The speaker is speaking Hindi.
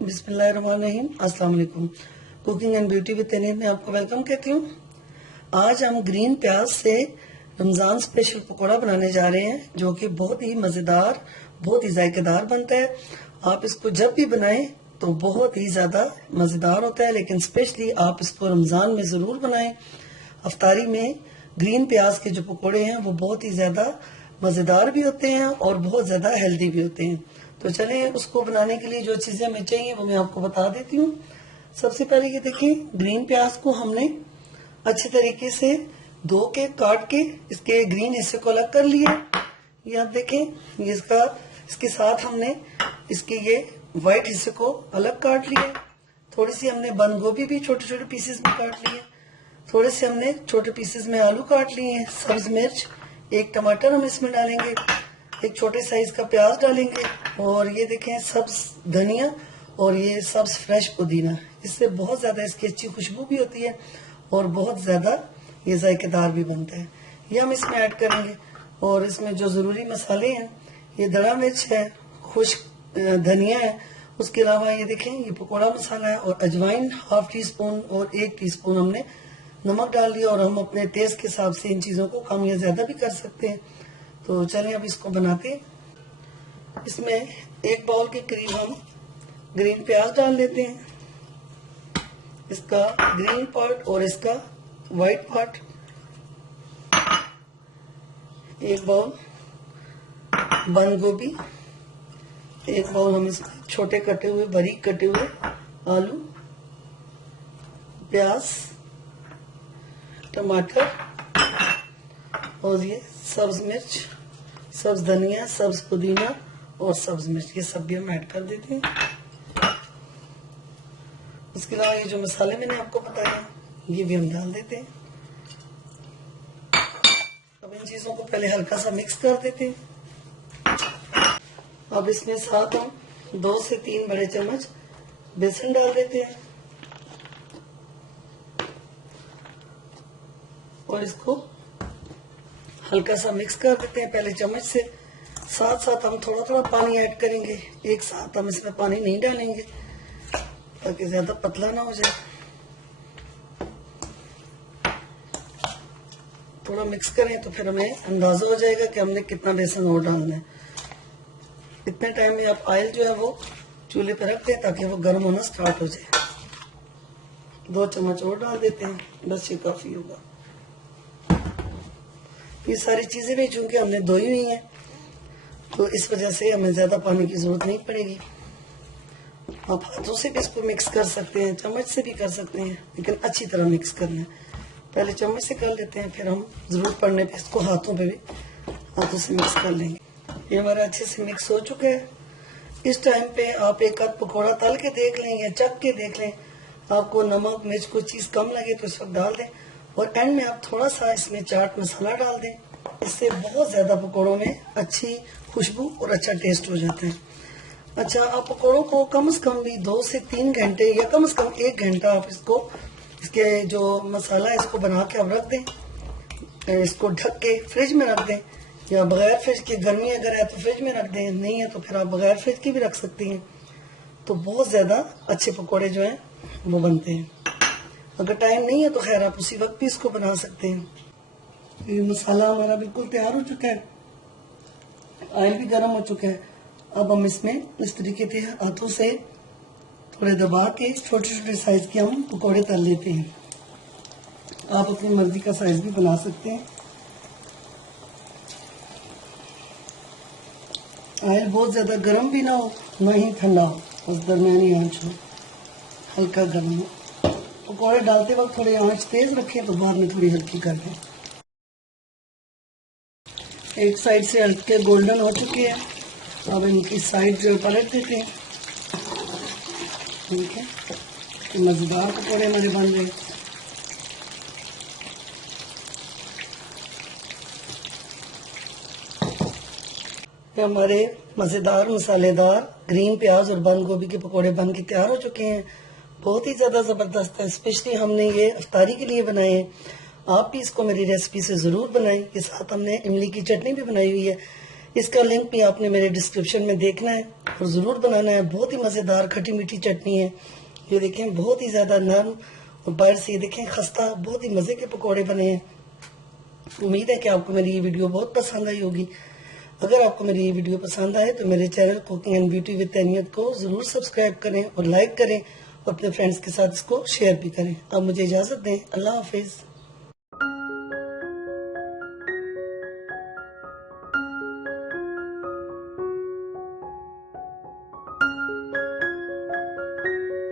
बिस्मिल्लाहिर्रहमानिर्रहीम। अस्सलाम वालेकुम। कुकिंग एंड ब्यूटी विद तनीर में आपको वेलकम कहती हूँ। आज हम ग्रीन प्याज से रमज़ान स्पेशल पकौड़ा बनाने जा रहे हैं, जो कि बहुत ही मज़ेदार, बहुत ही जायकेदार बनता है। आप इसको जब भी बनाएं तो बहुत ही ज़्यादा मज़ेदार होता है, लेकिन स्पेशली आप इसको रमज़ान में ज़रूर बनाएं। अफ्तारी में ग्रीन प्याज के जो पकौड़े हैं वो बहुत ही ज़्यादा मज़ेदार भी होते हैं और बहुत ज़्यादा हेल्दी भी होते हैं। तो चलें, उसको बनाने के लिए जो चीज़ें हमें चाहिए वो मैं आपको बता देती हूँ। सबसे पहले ये देखिए, ग्रीन प्याज को हमने अच्छे तरीके से धो के काट के इसके ग्रीन हिस्से को अलग कर लिया। ये आप देखें, ये इसके साथ हमने इसके ये वाइट हिस्से को अलग काट लिया। थोड़ी सी हमने बंद गोभी भी छोटे छोटे पीसेस में काट लिए। थोड़े से हमने छोटे पीसेस में आलू काट लिए हैं। सब्ज मिर्च, एक टमाटर हम इसमें डालेंगे, एक छोटे साइज का प्याज डालेंगे, और ये देखें सब्ज धनिया और ये सब्ज फ्रेश पुदीना। इससे बहुत ज्यादा इसकी अच्छी खुशबू भी होती है और बहुत ज्यादा ये जायकेदार भी बनता है। ये हम इसमें ऐड करेंगे। और इसमें जो जरूरी मसाले हैं, ये दड़ा मिर्च है, खुश्क धनिया है, उसके अलावा ये देखें ये पकौड़ा मसाला है, और अजवाइन हाफ टी स्पून और 1 टीस्पून हमने नमक डाल दिया। और हम अपने टेस्ट के हिसाब से इन चीजों को कम या ज्यादा भी कर सकते हैं। तो चलें अब इसको बनाते हैं। इसमें 1 बाउल के करीब हम ग्रीन प्याज डाल देते हैं, इसका ग्रीन पार्ट और इसका व्हाइट पार्ट। 1 बाउल बंद गोभी, 1 बाउल हम इसमें छोटे कटे हुए बारीक कटे हुए आलू, प्याज, टमाटर और ये सब्ज मिर्च, सब्ज धनिया, सब्ज पुदीना और सब्ज मिर्च, ये सब भी हम ऐड कर देते हैं। उसके अलावा ये जो मसाले मैंने आपको बताया ये भी हम डाल देते हैं। अब इन चीजों को पहले हल्का सा मिक्स कर देते हैं। अब इसमें साथ हम 2 से 3 बड़े चम्मच बेसन डाल देते हैं और इसको हल्का सा मिक्स कर देते हैं पहले चम्मच से। साथ साथ हम थोड़ा थोड़ा पानी ऐड करेंगे, एक साथ हम इसमें पानी नहीं डालेंगे ताकि ज्यादा पतला ना हो जाए। थोड़ा मिक्स करें तो फिर हमें अंदाजा हो जाएगा कि हमने कितना बेसन और डालना है। इतने टाइम में आप ऑयल जो है वो चूल्हे पर रख दें ताकि वो गर्म होना स्टार्ट हो जाए। 2 चम्मच और डाल देते हैं, बस ये काफी होगा। ये सारी चीजें भी चूंकि हमने धोई हुई हैं तो इस वजह से हमें ज्यादा पानी की जरूरत नहीं पड़ेगी। आप हाथों से भी इसको मिक्स कर सकते हैं, चम्मच से भी कर सकते हैं, लेकिन अच्छी तरह मिक्स करना है। पहले चम्मच से कर लेते हैं, फिर हम जरूरत पड़ने पे इसको हाथों से मिक्स कर लेंगे। ये हमारा अच्छे से मिक्स हो चुका है। इस टाइम पे आप एक आध पकौड़ा तल के देख लें या चख के देख लें, आपको नमक मिर्च कोई चीज कम लगे तो इस वक्त डाल दें। और एंड में आप थोड़ा सा इसमें चाट मसाला डाल दें, इससे बहुत ज्यादा पकौड़ों में अच्छी खुशबू और अच्छा टेस्ट हो जाता है। अच्छा, आप पकौड़ों को कम से कम भी 2 से 3 घंटे या कम से कम 1 घंटा आप इसके जो मसाला है इसको बना के आप रख दें। इसको ढक के फ्रिज में रख दें, या बगैर फ्रिज के, गर्मी अगर है तो फ्रिज में रख दें, नहीं है तो फिर आप बगैर फ्रिज के भी रख सकती हैं। तो बहुत ज्यादा अच्छे पकौड़े जो हैं वो बनते हैं। अगर टाइम नहीं है तो खैर आप उसी वक्त भी इसको बना सकते हैं। ये मसाला हमारा बिल्कुल तैयार हो चुका है, ऑयल भी गर्म हो चुका है। अब हम इसमें इस तरीके से हाथों से थोड़े दबा के छोटे छोटे साइज के हम पकौड़े तल लेते हैं। आप अपनी मर्जी का साइज भी बना सकते हैं। ऑयल बहुत ज्यादा गर्म भी ना हो, ना ही ठंडा हो, बस दरमियानी आंच हो, हल्का गर्म हो। पकौड़े डालते वक्त थोड़ी आंच तेज रखें तो बाद में थोड़ी हल्की कर दें। एक साइड से हल्के गोल्डन हो चुके हैं, अब इनकी साइड जो पलट देते हैं। ठीक है, तो मजेदार पकौड़े हमारे बन रहे हैं। हमारे मजेदार मसालेदार ग्रीन प्याज और बंद गोभी के पकौड़े बन के तैयार हो चुके हैं। बहुत ही ज्यादा जबरदस्त है, स्पेशली हमने ये इफ्तारी के लिए बनाए हैं। आप भी इसको मेरी रेसिपी से जरूर बनाएं। के साथ हमने इमली की चटनी भी बनाई हुई है। इसका लिंक भी आपने मेरे डिस्क्रिप्शन में देखना है और जरूर बनाना है। बहुत ही मजेदार खट्टी मीठी चटनी है। ये देखें बहुत ही ज्यादा नरम और बाहर से ये देखें खस्ता, बहुत ही मजे के पकौड़े बने हैं। उम्मीद है कि आपको मेरी ये वीडियो बहुत पसंद आई होगी। अगर आपको मेरी ये वीडियो पसंद आए तो मेरे channel cooking and beauty with Tainiyat को जरूर सब्सक्राइब करें और लाइक करें और अपने फ्रेंड्स के साथ इसको शेयर भी करें। अब मुझे इजाजत दें। अल्लाह हाफिज।